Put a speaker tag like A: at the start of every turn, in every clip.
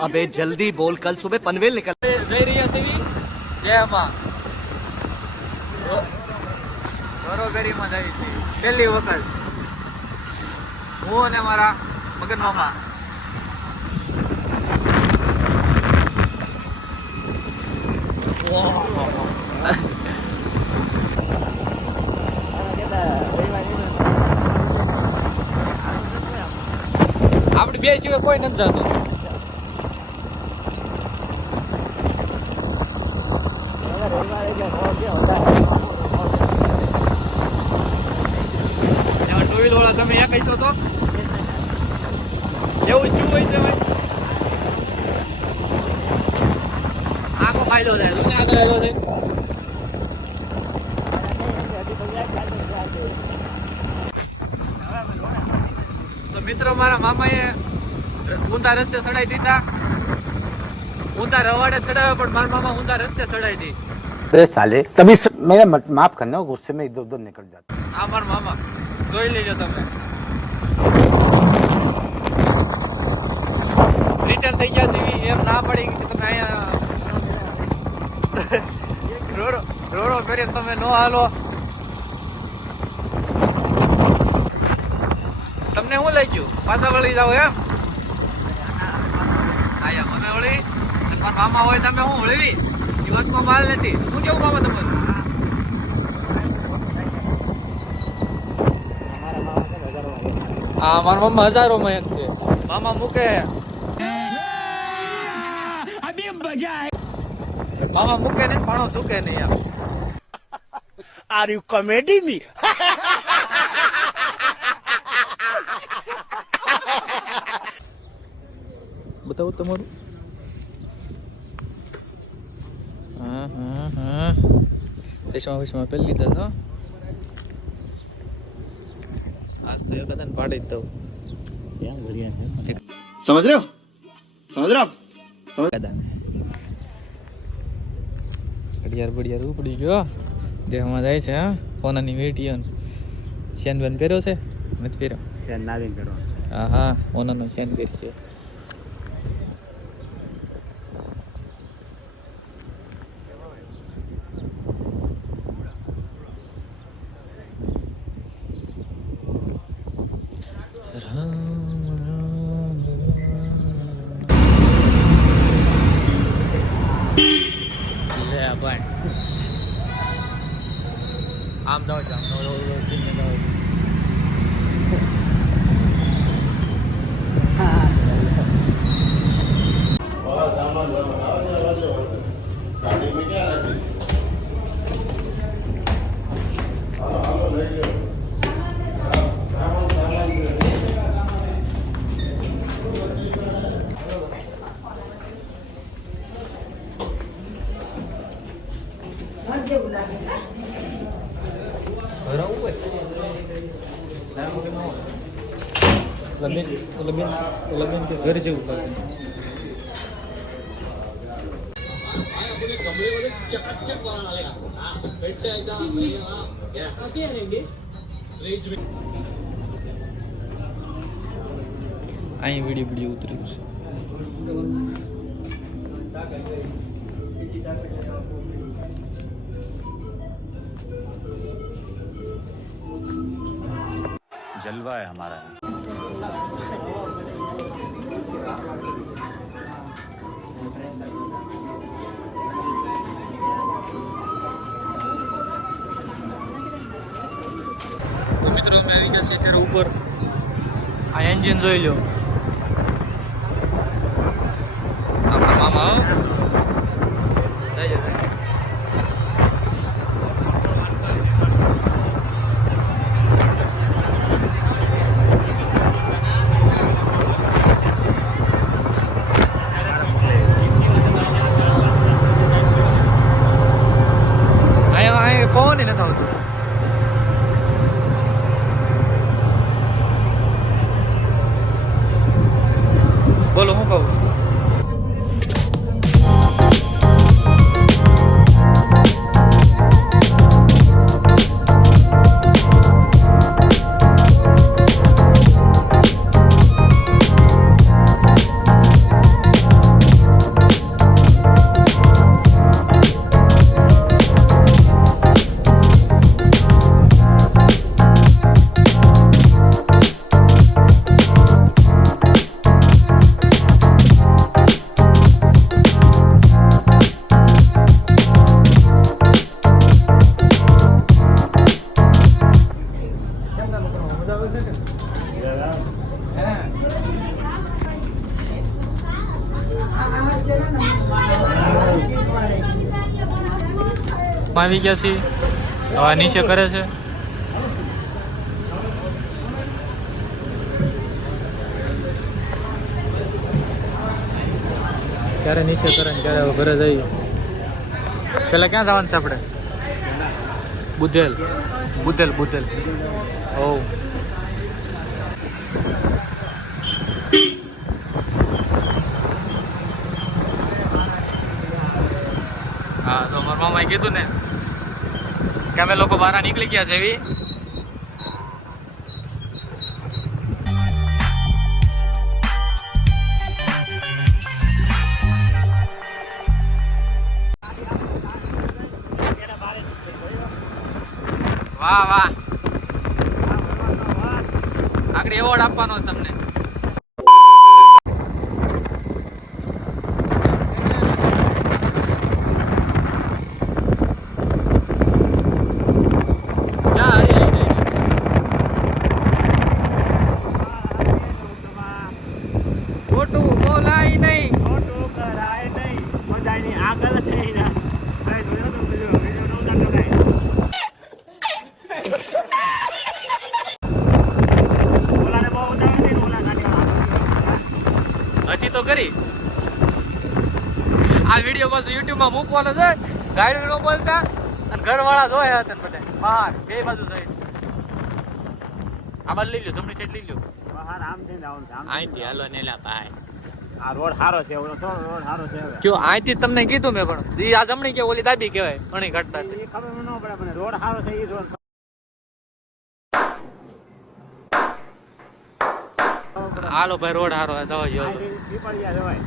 A: અબે જલ્દી બોલ કલ સુબે પનવેલ નીકળ
B: જઈ રહ્યા છીએ જયમાં બરોબરીમાં જઈ છે પહેલી વખત. હું અને મારા મગન મામા. બે સિવાય કોઈ નથી જતું. ટુ વ્હીલ વાળા તમે એક કહીશો તો? એવું જ હોય તમે આખો ફાયદો થાય. શું આગળ આવ્યો છે તો મિત્રો મારા મામાએ ઊંધા રસ્તે ચડાવી દીધા ઊંધા રવાડે ચડાવ્યો પણ મારા મામા ઊંધા રસ્તે ચડાવી દી
C: अरे साले तभी स, मेरा मत- माफ करना गुस्से में इधर उधर निकल जाता
B: આ મારા મામા જોઈ લેજો તમે રિટર્ન થઈ ગયા છે એમ ના પડી કે તમે અહીંયા રોડો રોડો કરીને તમે નો હાલો તમને શું લઈ ગયું પાછા વળી જાવ એમ પણ મામા હોય તમે હું હળવી યુવકમાં માલ નથી. હું કેવું મામા તમારું હા મારા મામા હજારો માં છે. મામા મૂકે. મામા મૂકે ને ભણો સુકે નહીં આમ
C: આર યુ કોમેડી મી
B: બતાવો તમારું? ચશ્મા વિશ્મા પહેરી લીધા છો આજ તો એક અદાન પાડી દઉં.
D: સમજ રહ્યો? સમજ રહ્યો?
B: સમજ ઘડિયાળ બડિયાળ ઉપડી ગયો દેહમાં જાય છે ફોનાની વેટી શેન બેન પહેર્યો છે? નથી પહેર્યો? શેન ના પહેર્યો હા હા ઓનાનો શેન પહેર્યો છે. આમ જાવ છે આમ આવું હોય કે ઘર જેવું લાગે અહીં વીડિયો વીડિયો ઉતર્યું છે.
E: जलवा है हमारा
B: તો મિત્રો અમે આવી ગયા છીએ અત્યારે ઉપર આ એન્જિન જોઈ લો આપણા મામા હો. જઈ જશે. બોલો હું કહું? ચોકમાં આવી ગયા છીએ. હવા નીચે કરે છે. ક્યારે નીચે કરે ને ક્યારે હવે ઘરે જઈએ. પેલા ક્યાં જવાનું છે આપણે? બુધેલ. બુધેલ બુધેલ. ઓ હા તો મારા મામાએ કીધું ને કે અમે લોકો બહાર નીકળી ગયા છે એવી. વાહ વાહ. આગળ એવોર્ડ આપવાનો તમને જા હરી લઈ જઈ ખોટું બોલાય નહીં હજી તો કરી આ યુટ્યુબમાં મૂકવાનો છે. ગાડી નો બોલતા. અને ઘરવાળા જોયા હતા ને બધા. બહાર બે બાજુ સાઈડ. આ બાજુ લઈ લ્યો જમણી સાઈડ લઈ લ્યો. અહીંથી હાલો નેલા ભાઈ.
E: આ રોડ સારો છે ઓલો થોડો રોડ સારો છે હવે.
B: કયો અહીંથી જ તમને કીધું મેં પણ. ઈ આ જમણી કે ઓલી દાબી કહેવાય અણી ઘટતા
E: એ ખબર ન પડે પણ રોડ સારો છે એ રોડ
B: હાલો ભાઈ રોડ હારો જવા જો
E: પીપળિયા જવાય.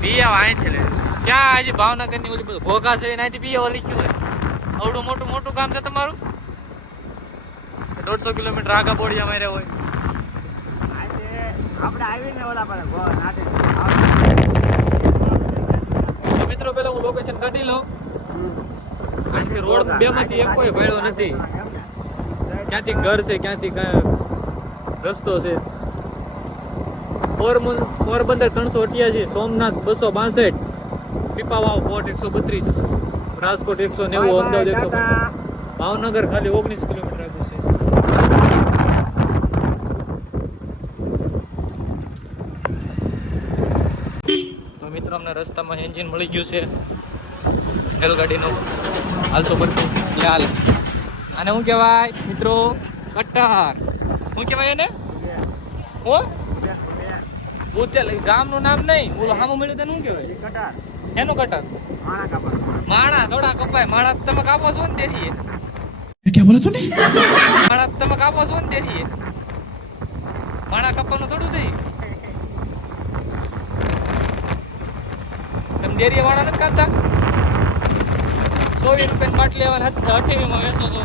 E: પીયાવા નીકળે છે
B: ક્યાં હજી ભાવનગરની ઓલી ઘોઘા છે, એનાથી પિયા ઓલી હોય? અવડું મોટું મોટું કામ છે તમારું? દોઢસો કિલોમીટર આગા બોડિયા અમારે હોય?
E: આજે આપણે આવીને ઓલા પર
B: મિત્રો, પેલા હું લોકેશન કાઢી લઉં. કારણ કે રોડ બે માંથી એક કોઈ ભાડ્યો નથી. ક્યાંથી ઘર છે, ક્યાંથી કયા રસ્તો છે? પોરબંદર પોરબંદર ત્રણસો અઠ્યાસી સોમનાથ બસો બાસઠ પીપાવાવ પોર્ટ એકસો બત્રીસ રાજકોટ એકસો નેવું અમદાવાદ એકસો ભાવનગર ખાલી ઓગણીસ કિલોમીટર આગળ છે. તો મિત્રો અમને રસ્તામાં એન્જિન મળી ગયું છે. રેલગાડીનું. હાલતો પડતું એટલે અને હું કહેવાય? મિત્રો કટ્ટાર શું કહેવાય એને? હો? ભૂતેલ ગામનું નામ નહીં બોલો હામું મળ્યું તેનું શું
E: કટાર
B: એનું કટર
E: માણા
B: થોડા કપાય માણા તમે કાપો છો ને તેરીએ
F: ક્યાં બોલો તું
B: માણા તમે કાપો છો ને તેરીએ માણા કાપવાનું થોડું થઈ તમે ડેરીએ વાળા નથી કાપતા ચોવીસ રૂપિયા પાટ લેવાના હતા અઠીવીમાં બેસો છો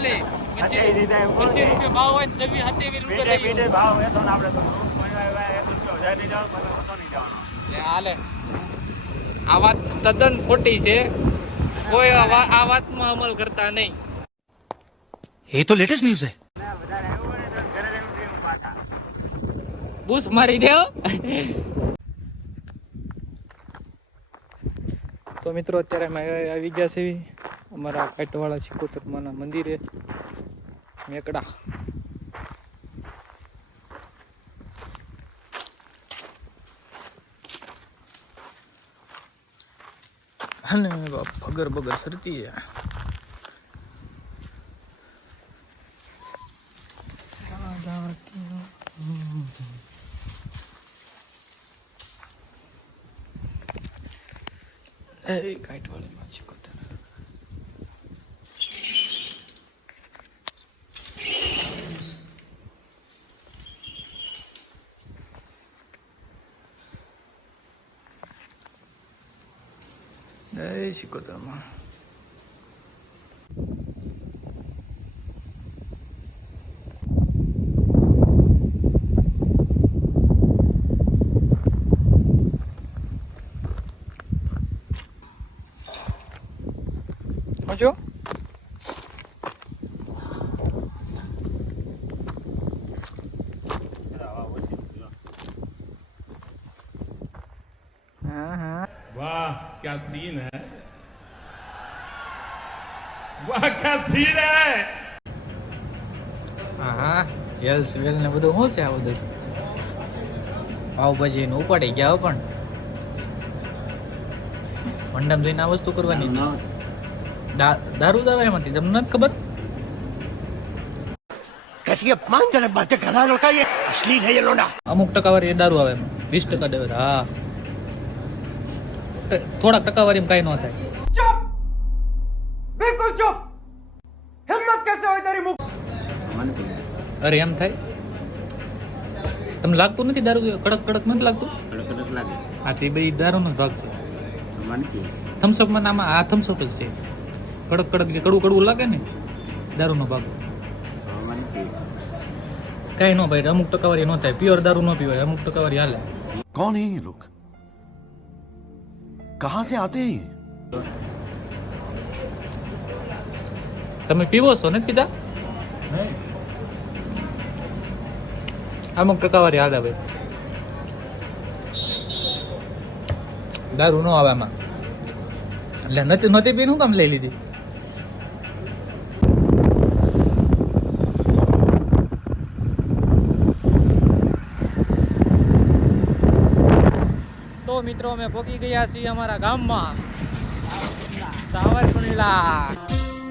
E: બોલે? પચીસ રૂપિયા
B: ભાવ હોય છવ્વીસ સત્યાવીસ રૂપિયા
E: ભાવ એસો ને આપણે
B: હાલે. આ વાત તદ્દન ખોટી છે. કોઈ આ વાતમાં અમલ કરતા નહીં.
E: એ તો લેટેસ્ટ ન્યૂઝ છે.
B: બૂસ મારી દેવ તો મિત્રો અત્યારે અમે આવી ગયા છે અમારા કાંટવાળા શિકોતરમાના મંદિરે મેકડા. અને ભગર ભગર સરતી કાંટવાળીમાં શિકોતર જય શિકોતરમાં સમજો હા પાવભાજી ઉપાડી ગયા પણ. દારૂ દાવા એમાંથી તમને નથી ખબર?
A: કસી અપમાનજનક બાતે ઘણા
B: અમુક ટકાવારી એ દારૂ આવે વીસ ટકા ડેવર હા. થોડાક ટકાવારી એમ કઈ ન થાય.
C: ચૂપ હિંમત કેસે હોય તારી મુખ?
B: અરે એમ થાય? તમને લાગતું નથી દારૂ કડક કડક નથી લાગતું? કડક લાગે આ તે બે દારૂનો ભાગ છે. થમ્સઅપમાં આમાં આ થમ્સઅપ જ છે. કડક કડક જે કડવું કડવું લાગે ને દારૂનો ભાગ. કાંઈ ન ભાઈ અમુક ટકાવારી નો થાય. પ્યોર દારૂ નો પીવાય અમુક ટકાવારી હાલે.
A: કોણ હે લોક કહા સે આતે
B: તમે પીવો છો નથી પીતા? અમુક ટકાવારી હાલે ભાઈ. દારૂ ન આવે આમાં. એટલે નથી નથી પીને હું કામ લઈ લીધી? તો મિત્રો અમે પહોંચી ગયા છીએ અમારા ગામમાં. સાવરકુંડલા.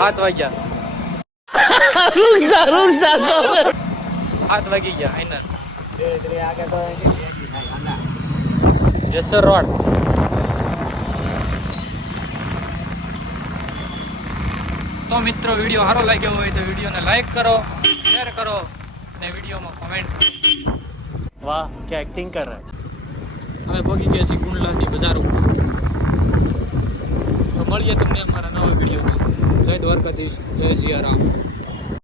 E: હાથ
B: વાગ્યા. રૂક જા રૂક
E: જા ખબર હાથ વાગી ગયા ફાઇનલ
B: જેસર રોડ. તો મિત્રો વીડિયો સારો લાગ્યો હોય તો વિડીયોને લાઈક કરો શેર કરો અને વિડીયોમાં કોમેન્ટ
E: કરો. વાહ કે એક્ટિંગ કર. રહ્યા
B: હવે ભોગી ગયા છીએ કુંડલાથી બજાર ઉપર. તો મળીએ તમને અમારા નવા વિડીયોમાં. જય દ્વારકાધીશ જય સિયારામ.